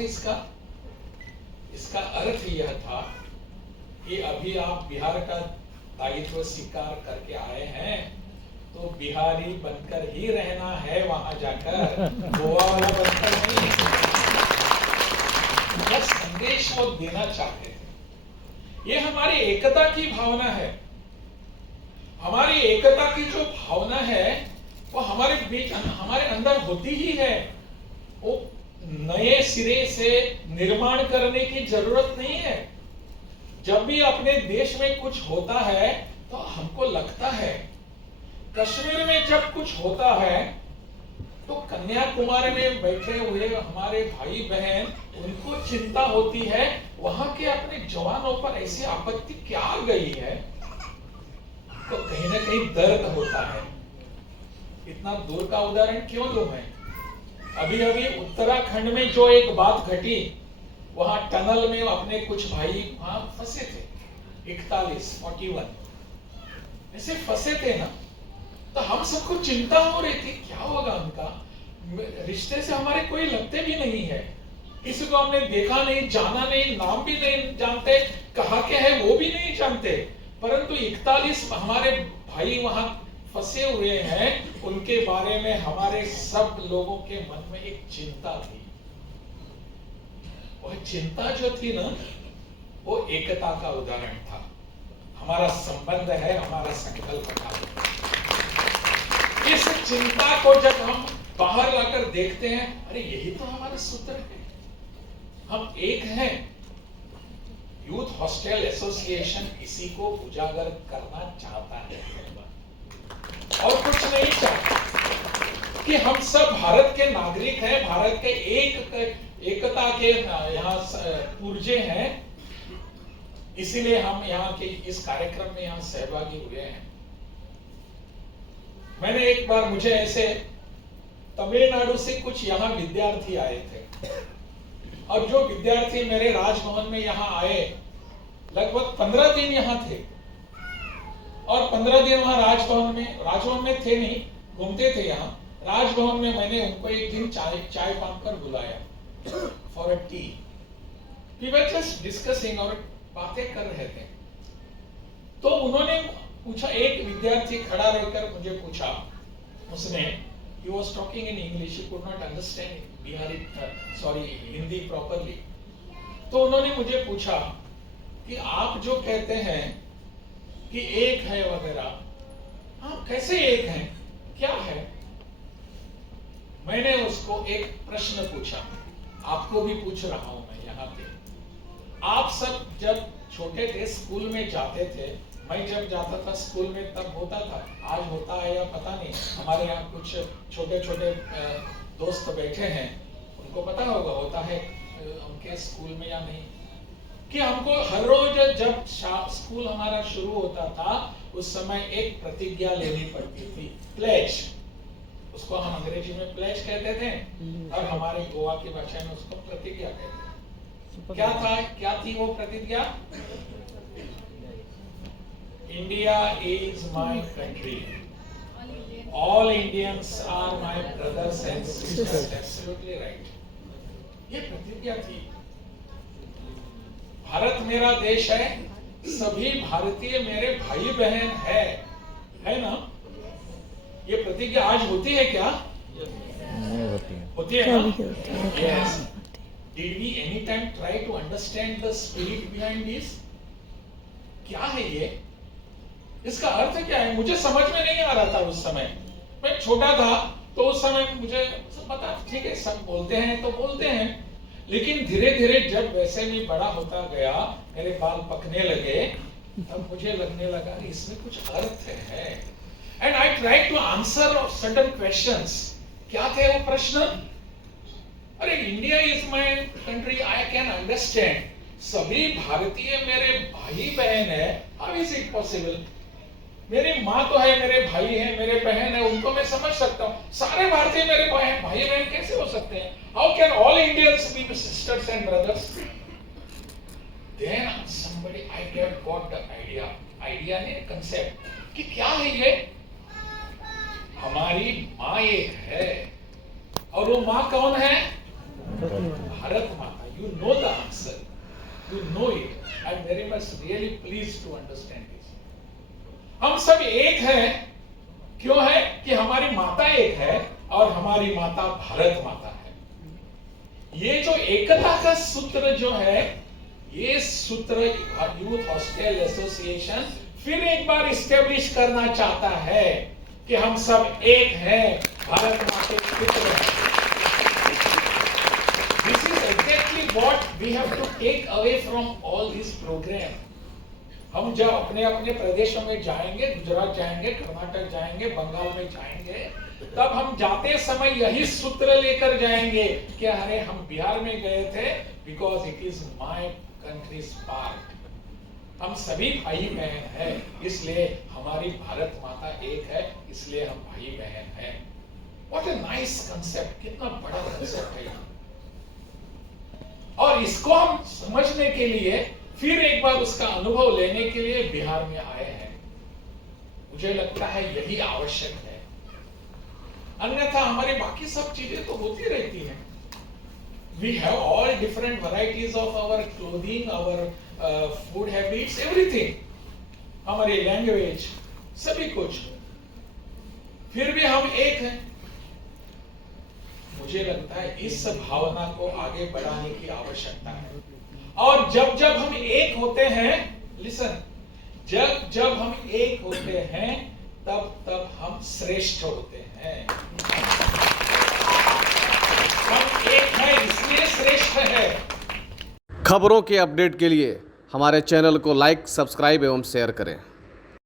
अर्थ इसका? इसका अर्थ यह था कि अभी आप बिहार का दायित्व स्वीकार करके आए हैं, तो बिहारी बनकर ही रहना है वहां जाकर, गोवा वाला बनकर नहीं। यह संदेश वो देना चाहते थे। ये हमारी एकता की भावना है। हमारी एकता की जो भावना है वो हमारे बीच, हमारे अंदर होती ही है। वो नए सिरे से निर्माण करने की जरूरत नहीं है। जब भी अपने देश में कुछ होता है तो हमको लगता है, कश्मीर में जब कुछ होता है तो कन्याकुमारी में बैठे हुए हमारे भाई बहन, उनको चिंता होती है वहां के अपने जवानों पर ऐसी आपत्ति क्या आ गई है, तो कहीं ना कहीं दर्द होता है। इतना दूर का उदाहरण क्यों लूं मैं? अभी अभी उत्तराखंड में जो एक बात घटी, वहां टनल में अपने कुछ भाई वहां फंसे थे, 41 ऐसे फंसे थे ना, तो हम सबको चिंता हो रही थी क्या होगा उनका। रिश्ते से हमारे कोई लगते भी नहीं है, किसी को हमने देखा नहीं, जाना नहीं, नाम भी नहीं जानते, कहाँ के है वो भी नहीं जानते, परंतु 41 हमारे भाई वहां फंसे हुए हैं, उनके बारे में हमारे सब लोगों के मन में एक चिंता थी। वह चिंता जो थी ना, वो एकता का उदाहरण था। हमारा संबंध है, हमारा संकल्प था। इस चिंता को जब हम बाहर लाकर देखते हैं, अरे यही तो हमारा सूत्र है, हम एक हैं। यूथ हॉस्टल एसोसिएशन इसी को उजागर करना चाहता है और कुछ नहीं चाहता कि हम सब भारत के नागरिक हैं, भारत के एकता के यहाँ पुर्जे हैं। इसीलिए हम यहाँ के इस कार्यक्रम में यहाँ सहभागी हुए हैं। मैंने एक बार, मुझे ऐसे तमिलनाडु से कुछ यहाँ विद्यार्थी आए थे, और जो विद्यार्थी मेरे राजभवन में यहाँ आए, लगभग 15 दिन यहाँ थे, और 15 दिन वहां राजभवन में थे नहीं, घूमते थे यहाँ राजभवन में। मैंने उनको एक दिन चाय पान कर बुलाया for a tea. We were just discussing, और बातें कर रहे थे। तो उन्होंने पूछा, एक विद्यार्थी खड़ा रहकर मुझे पूछा, उसने, he was talking in English, he could not understand Hindi properly. तो उन्होंने मुझे पूछा कि आप जो कहते हैं कि एक है वगैरह, हाँ कैसे एक है, क्या है? मैंने उसको एक प्रश्न पूछा, आपको भी पूछ रहा हूं मैं यहाँ पे। आप सब जब छोटे थे, स्कूल में जाते थे, मैं जब जाता था स्कूल में तब होता था, आज होता है या पता नहीं। हमारे यहाँ कुछ छोटे छोटे दोस्त बैठे हैं, उनको पता होता है उनके स्कूल में या नहीं, कि हमको हर रोज जब स्कूल हमारा शुरू होता था, उस समय एक प्रतिज्ञा लेनी पड़ती थी, प्लेज। उसको हम अंग्रेजी में प्लेज कहते थे, और हमारे गोवा की भाषा में उसको प्रतिज्ञा कहते थे। क्या थी वो प्रतिज्ञा? India is my country, all Indians are my brothers and sisters. Absolutely right, ये प्रतिज्ञा थी। भारत मेरा देश है, सभी भारतीय मेरे भाई बहन है ना? ये प्रतिज्ञा आज होती है क्या? होती है ना? Yes. Did we any time try to understand the spirit behind this? क्या है ये? इसका अर्थ क्या है? मुझे समझ में नहीं आ रहा था उस समय। मैं छोटा था तो उस समय मुझे पता, ठीक है सब बोलते हैं तो बोलते हैं, लेकिन धीरे धीरे जब वैसे भी बड़ा होता गया, मेरे बाल पकने लगे, तब मुझे लगने लगा इसमें कुछ अर्थ है। And I try to answer certain questions. क्या थे वो प्रश्न? अरे India is my country, I can understand, सभी भारतीय मेरे भाई बहन है, हाउ इज इट पॉसिबल? मेरी माँ तो है, मेरे भाई हैं, मेरे बहन है, उनको मैं समझ सकता हूँ, सारे भारतीय मेरे भाई बहन कैसे हो सकते हैं? How can all Indians be sisters and brothers? Then somebody I got the idea ने कंसेप्ट कि क्या है ये? हमारी माँ एक है, और वो माँ कौन है? भारत माता, you know the answer, you know it. I'm very much really pleased to understand this. हम सब एक हैं, क्यों है कि हमारी माता एक है और हमारी माता भारत माता है। ये जो एकता का सूत्र जो है, ये सूत्र यूथ हॉस्टल एसोसिएशन फिर एक बार इस्टेब्लिश करना चाहता है कि हम सब एक हैं, भारत माता के पुत्र हैं। This is exactly what we have to take away from all these program. हम जब अपने अपने प्रदेशों में जाएंगे, गुजरात जाएंगे, कर्नाटक जाएंगे, बंगाल में जाएंगे, तब हम जाते समय यही सूत्र लेकर जाएंगे कि अरे हम बिहार में गए थे, because it is my country's part. हम सभी भाई बहन हैं, इसलिए हमारी भारत माता एक है, इसलिए हम भाई बहन हैं। What a nice concept, कितना बड़ा concept है। और इसको हम समझने के लिए फिर एक बार उसका अनुभव लेने के लिए बिहार में आए हैं। मुझे लगता है यही आवश्यक है, अन्यथा हमारी बाकी सब चीजें तो होती रहती हैं। We have all different varieties of our clothing, our food habits, everything. हमारी लैंग्वेज, सभी कुछ, फिर भी हम एक हैं। मुझे लगता है इस भावना को आगे बढ़ाने की आवश्यकता है। और जब जब हम एक होते हैं, लिसन, जब जब हम एक होते हैं, तब तब हम श्रेष्ठ होते हैं। हम एक हैं इसलिए श्रेष्ठ है। खबरों के अपडेट के लिए हमारे चैनल को लाइक, सब्सक्राइब एवं शेयर करें।